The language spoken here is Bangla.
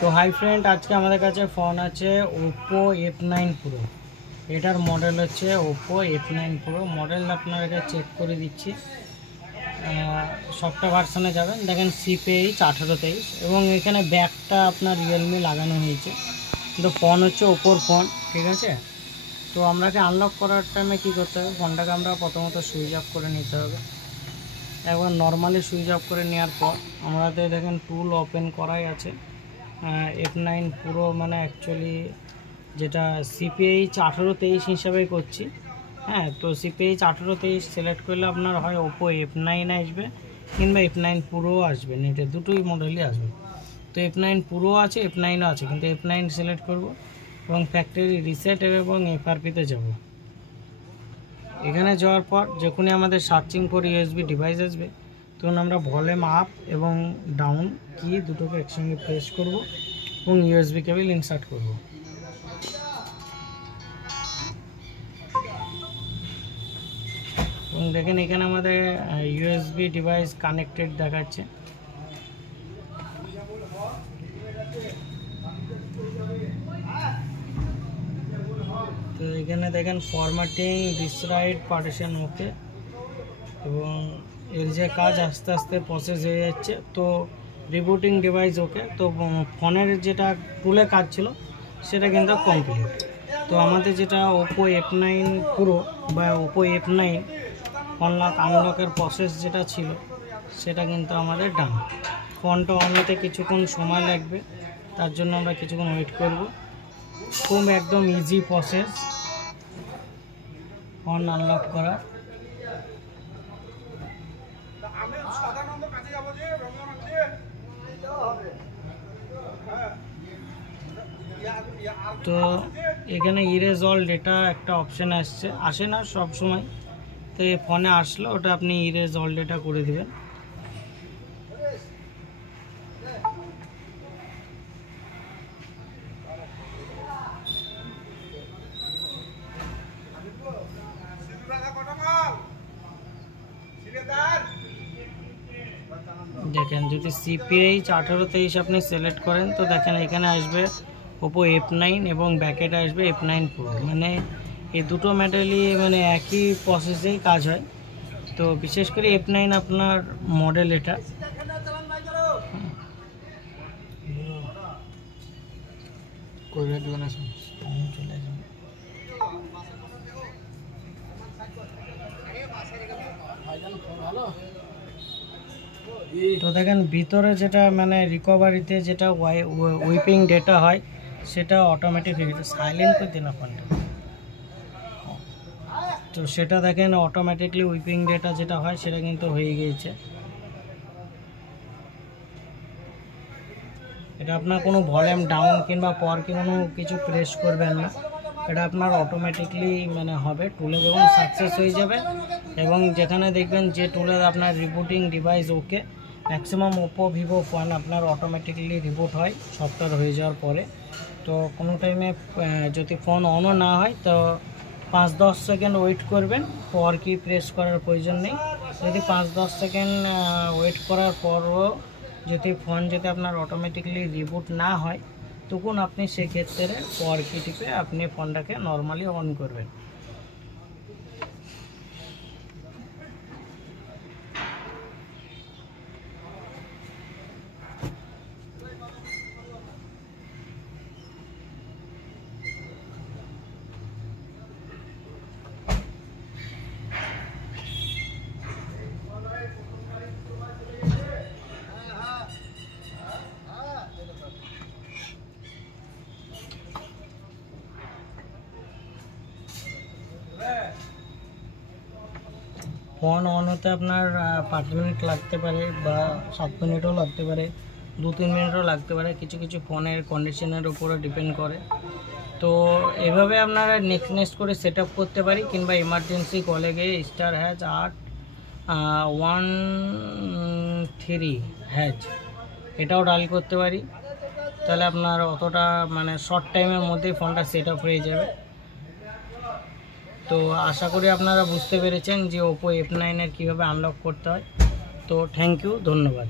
तो हाई फ्रेंड आज के हमारे काছে फोन আছে ओप्पो F9 Pro এটার মডেল হচ্ছে ओप्पो F9 Pro মডেল আপনারা চেক করে দিচ্ছি সবটা ভার্সনে যাবেন দেখেন CPH 1823 এবং এখানে ব্যাকটা আপনার Realme লাগানো হয়েছে কিন্তু ফোন হচ্ছে ओप्पो ফোন ঠিক আছে। তো আমরাকে আনলক করার টাইমে কি করতে হবে ফোনটাকে আমরা প্রথমত সুইচ অফ করে নিতে হবে। একবার নরমালি সুইচ অফ করে নেওয়ার পর আমাদের দেখেন টুল ওপেন করাই আছে F9 Pro মানে অ্যাকচুয়ালি যেটা CPH 1823 হিসাবে করছি হ্যাঁ। তো CPH 1823 সিলেক্ট করলে আপনার হয় Oppo F9 আসবে কিংবা F9 Pro আসবে, নেটে দুটোই মডেলই আসবে। তো F9 Pro আছে F9ও আছে কিন্তু F9 সিলেক্ট করব এবং ফ্যাক্টরি রিসেট এবং FRP-তে যাব। এখানে যাওয়ার পর যখনই আমাদের সার্চিং করে USB ডিভাইস আসবে তখন আমরা ভলিউম আপ এবং ডাউন কি দুটোকে একসঙ্গে প্রেস করব এবং USB কেবল ইনসার্ট করব। এবং দেখেন এখানে আমাদের USB ডিভাইস কানেক্টেড দেখাচ্ছে। তো এখানে দেখেন ফরম্যাটিং ডিসরাইট পার্টিশন ওকে এবং এর যে কাজ আস্তে আস্তে প্রসেস হয়ে যাচ্ছে। তো রিবুটিং ডিভাইস ওকে। তো ফোনের যেটা টুলে কাজ ছিল সেটা কিন্তু কমপ্লিট। তো আমাদের যেটা Oppo F9 Pro বা Oppo F9 অনলক আনলকের প্রসেস যেটা ছিল সেটা কিন্তু আমাদের ডান। ফোনটা অন হতে কিছুক্ষণ সময় লাগবে, তার জন্য আমরা কিছুক্ষণ ওয়েট করব। খুব একদম ইজি প্রসেস ফোন আনলক করা। তো এখানে ইরেজ অল ডেটা একটা অপশন আসে না সব সময়, তো এই ফোনে আসলে ওটা আপনি ইরেজ অল ডেটা করে দিবেন। দেখেন যদি CPH 1823 আপনি সিলেক্ট করেন তো দেখেন এখানে আসবে Oppo F9 এবং ব্যাকেটে আসবে F9 Pro, মানে এই দুটো মডেলই মানে একই প্রসেসেই কাজ হয়। তো বিশেষ করে F9 আপনার মডেল এটা। তো দেখেন ভিতরে যেটা মানে রিকভারিতে যেটা উইপিং ডেটা হয় সেটা অটোমেটিক হয়ে গেছে। সাইলেন্ট করে দিন ফোনটা। তো সেটা দেখেন অটোমেটিকলি উইপিং ডেটা যেটা হয় সেটা কিন্তু হয়ে গিয়েছে। এটা আপনার কোনো ভলিউম ডাউন কিংবা পর কোনো কিছু প্রেস করবেন না, এটা আপনার অটোমেটিকলি মানে হবে। টুলে যখন সাকসেস হয়ে যাবে এবং যেখানে দেখবেন যে টুলে আপনার রিবুটিং ডিভাইস ওকে, ম্যাক্সিমাম Oppo Vivo ফোন আপনার অটোমেটিকলি রিবুট হয় সফটওয়্যার হয়ে যাওয়ার পরে। তো কোনো টাইমে যদি ফোন অনও না হয় তো 5-10 সেকেন্ড ওয়েট করবেন, পর কি প্রেস করার প্রয়োজন নেই। যদি 5-10 সেকেন্ড ওয়েট করার পরও যদি ফোন যদি আপনার অটোমেটিকলি রিবুট না হয় তখন আপনি সেক্ষেত্রে পর কি টিপে আপনি ফোনটাকে নর্মালি অন করবেন। ফোন অন হতে আপনার 5 মিনিট লাগতে পারে বা 7 মিনিটও লাগতে পারে, 2-3 মিনিটও লাগতে পারে, কিছু কিছু ফোনের কন্ডিশনের উপরে ডিপেন্ড করে। তো এভাবে আপনারা নেক্সট করে সেট আপ করতে পারি কিংবা ইমার্জেন্সি কলে গিয়ে *813# এটাও ডায়াল করতে পারি। তাহলে আপনার অতটা মানে শর্ট টাইমের মধ্যেই ফোনটা সেট আপ হয়ে যাবে। তো আশা করি আপনারা বুঝতে পেরেছেন যে Oppo F9 এর কীভাবে আনলক করতে হয়। তো থ্যাংক ইউ, ধন্যবাদ।